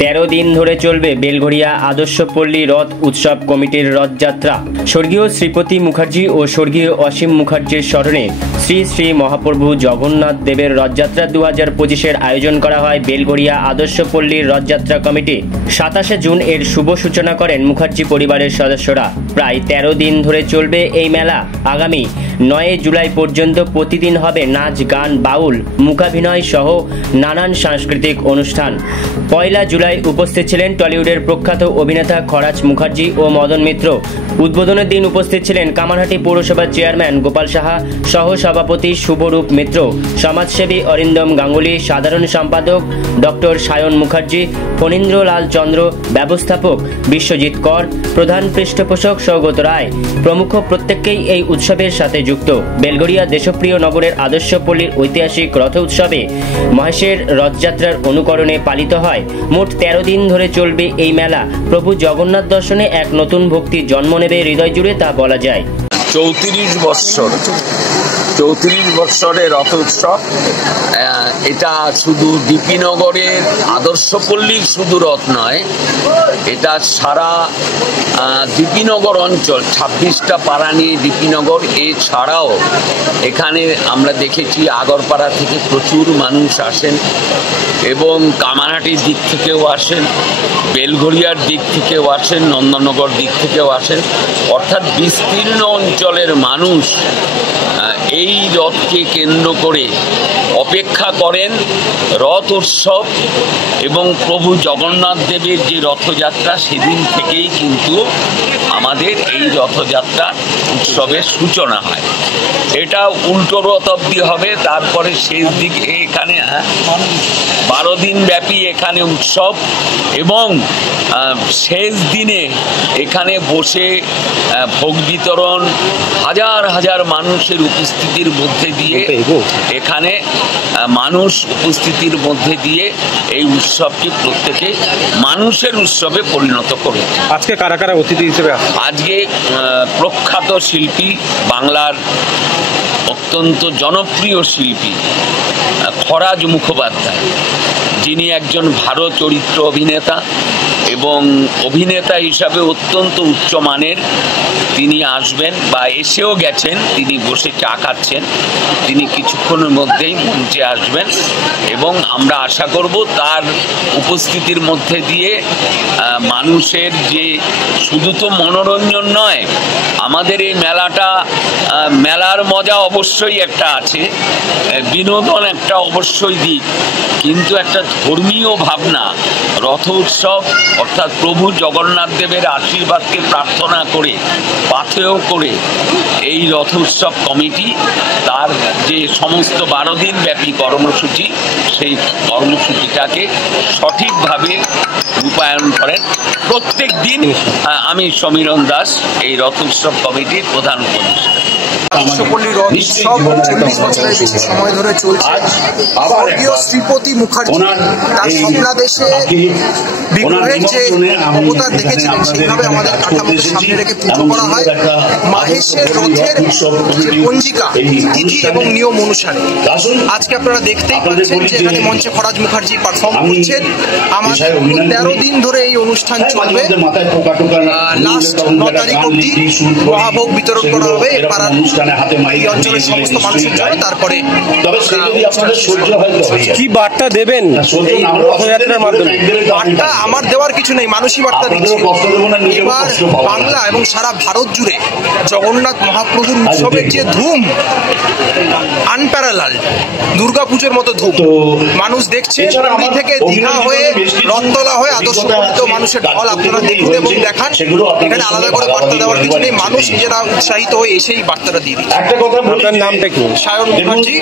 13 দিন ধরে চলবে বেলঘড়িয়া আদর্শপল্লী রথ উৎসব কমিটির রথযাত্রা। স্বর্গীয় শ্রীপতি মুখার্জি ও স্বর্গীয় অসীম মুখার্জির স্মরণে শ্রী শ্রী মহাপ্রভু জগন্নাথ দেবের রথযাত্রা 2025-এর আয়োজন করা হয় বেলঘড়িয়া আদর্শপল্লীর রথযাত্রা কমিটি। 27 জুন এর শুভ সূচনা করেন মুখার্জি পরিবারের সদস্যরা। প্রায় 13 দিন ধরে চলবে এই মেলা। আগামী 9 জুলাই পর্যন্ত প্রতিদিন হবে নাচ, গান, বাউল, মুখাভিনয় সহ নানান সাংস্কৃতিক অনুষ্ঠান। 1 জুলাই উপস্থিত ছিলেন টলিউডের প্রখ্যাত অভিনেতা খরাজ মুখার্জি ও মদন মিত্র। উদ্বোধনের দিন উপস্থিত ছিলেন কামারহাটি পৌরসভার চেয়ারম্যান গোপাল সাহা, সহ সভাপতি শুভরূপ মিত্র, সমাজসেবী অরিন্দম গাঙ্গুলি, সাধারণ সম্পাদক ডক্টর সায়ন মুখার্জি, ফণীন্দ্রলাল চন্দ্র, ব্যবস্থাপক বিশ্বজিৎ কর, প্রধান পৃষ্ঠপোষক সৌগত রায় প্রমুখ। প্রত্যেককেই এই উৎসবের সাথে যুক্ত। বেলঘড়িয়া দেশপ্রিয় নগরের আদর্শপল্লীর ঐতিহাসিক রথ উৎসবে মহেশের রথযাত্রার অনুকরণে পালিত হয়। মোট 13 দিন ধরে চলবে এই মেলা। প্রভু জগন্নাথ দর্শনে এক নতুন ভক্তি জন্ম নেবে হৃদয় জুড়ে, তা বলা যায়। 34 বৎসরের রথ উৎসব। এটা শুধু ডিপিনগরের আদর্শপল্লীর শুধু রথ নয়, এটা সারা ডিপিনগর অঞ্চল, 26টা পাড়া নিয়ে ডিপিনগর। এছাড়াও এখানে আমরা দেখেছি আগরপাড়া থেকে প্রচুর মানুষ আসেন এবং কামারহাটির দিক থেকেও আসেন, বেলঘড়িয়ার দিক থেকেও আসেন, নন্দনগর দিক থেকেও আসেন। অর্থাৎ বিস্তীর্ণ অঞ্চলের মানুষ এই রথকে কেন্দ্র করে অপেক্ষা করেন। রথ উৎসব এবং প্রভু জগন্নাথ দেবের যে রথযাত্রা, সেদিন থেকেই কিন্তু আমাদের এই রথযাত্রা উৎসবের সূচনা হয়। এটা উল্টো রথ অব্দি হবে, তারপরে শেষ দিকে এখানে 12 দিন ব্যাপী এখানে উৎসব এবং শেষ দিনে এখানে বসে ভোগ বিতরণ, হাজার হাজার মানুষের উপস্থিতির মধ্যে দিয়ে এখানে উপস্থিতির মধ্যে দিয়ে এই উৎসবকে প্রত্যেকে মানুষের উৎসবে পরিণত করে। আজকে কারা কারা অতিথি হিসেবে? আজকে প্রখ্যাত শিল্পী, বাংলার অত্যন্ত জনপ্রিয় শিল্পী খরাজ মুখোপাধ্যায়, যিনি একজন ভালো চরিত্র অভিনেতা এবং অভিনেতা হিসাবে অত্যন্ত উচ্চমানের, তিনি আসবেন বা এসেও গেছেন। তিনি বসে চা খাচ্ছেন, তিনি কিছুক্ষণের মধ্যেই মঞ্চে আসবেন এবং আমরা আশা করব তার উপস্থিতির মধ্যে দিয়ে মানুষের যে শুধু তো মনোরঞ্জন নয়, আমাদের এই মেলার মজা অবশ্যই একটা আছে, বিনোদন একটা অবশ্যই দিক, কিন্তু একটা ধর্মীয় ভাবনা। রথ উৎসব অর্থাৎ প্রভু জগন্নাথ দেবের আশীর্বাদকে প্রার্থনা করে, পাথেয় করে এই রথ উৎসব কমিটি তার যে সমস্ত 12 দিন ব্যাপী কর্মসূচি, সেই কর্মসূচিটাকে সঠিকভাবে রূপায়ণ করেন প্রত্যেক দিন। আমি সমীরণ দাস, এই রথ উৎসব কমিটির প্রধান উপদেষ্টা। আদর্শপল্লী রথ উৎসব 40 বছরের বেশি সময় ধরে চলছে। স্বর্গীয় শ্রীপতি মুখার্জি তার স্বপ্নাদেশে বিগ্রহের যে অবতার দেখেছিলেন, সেইভাবে আমাদের কাঠামোকে সামনে রেখে পুজো করা হয় মহেশের রথের যে পঞ্জিকা, তিথি এবং নিয়ম অনুসারে। আজকে আপনারা দেখতেই পাচ্ছেন যে এখানে মঞ্চে খরাজ মুখার্জি পারফর্ম করছেন। আমাদের 13 দিন ধরে এই অনুষ্ঠান চলবে। লাস্ট 9 তারিখ অব্দি মহাভোগ বিতরণ করা হবে পাড়ার এই অঞ্চলের সমস্ত মানুষের জন্য। তারপরে কি বার্তা দেবেন এই রথযাত্রার মাধ্যমে? বার্তা আমার দেওয়ার কিছু নেই, মানুষই বার্তা দিচ্ছে। এবার বাংলা এবং সারা ভারত জুড়ে জগন্নাথ মহাপ্রভুর উৎসবের যে ধুম, আনপ্যারালাল, দুর্গাপুজোর মতো ধুম মানুষ দেখছে। পুরী থেকে দীঘা হয়ে, রথতলা হয়ে আদর্শপল্লীতেও মানুষের ঢল আপনারা দেখুন এবং দেখান। এখানে আলাদা করে বার্তা দেওয়ার কিছু নেই, মানুষ নিজেরা উৎসাহিত হয়ে এসেই বার্তাটা দিয়ে দিচ্ছে। আপনার নামটা কি? সায়ন মুখার্জি।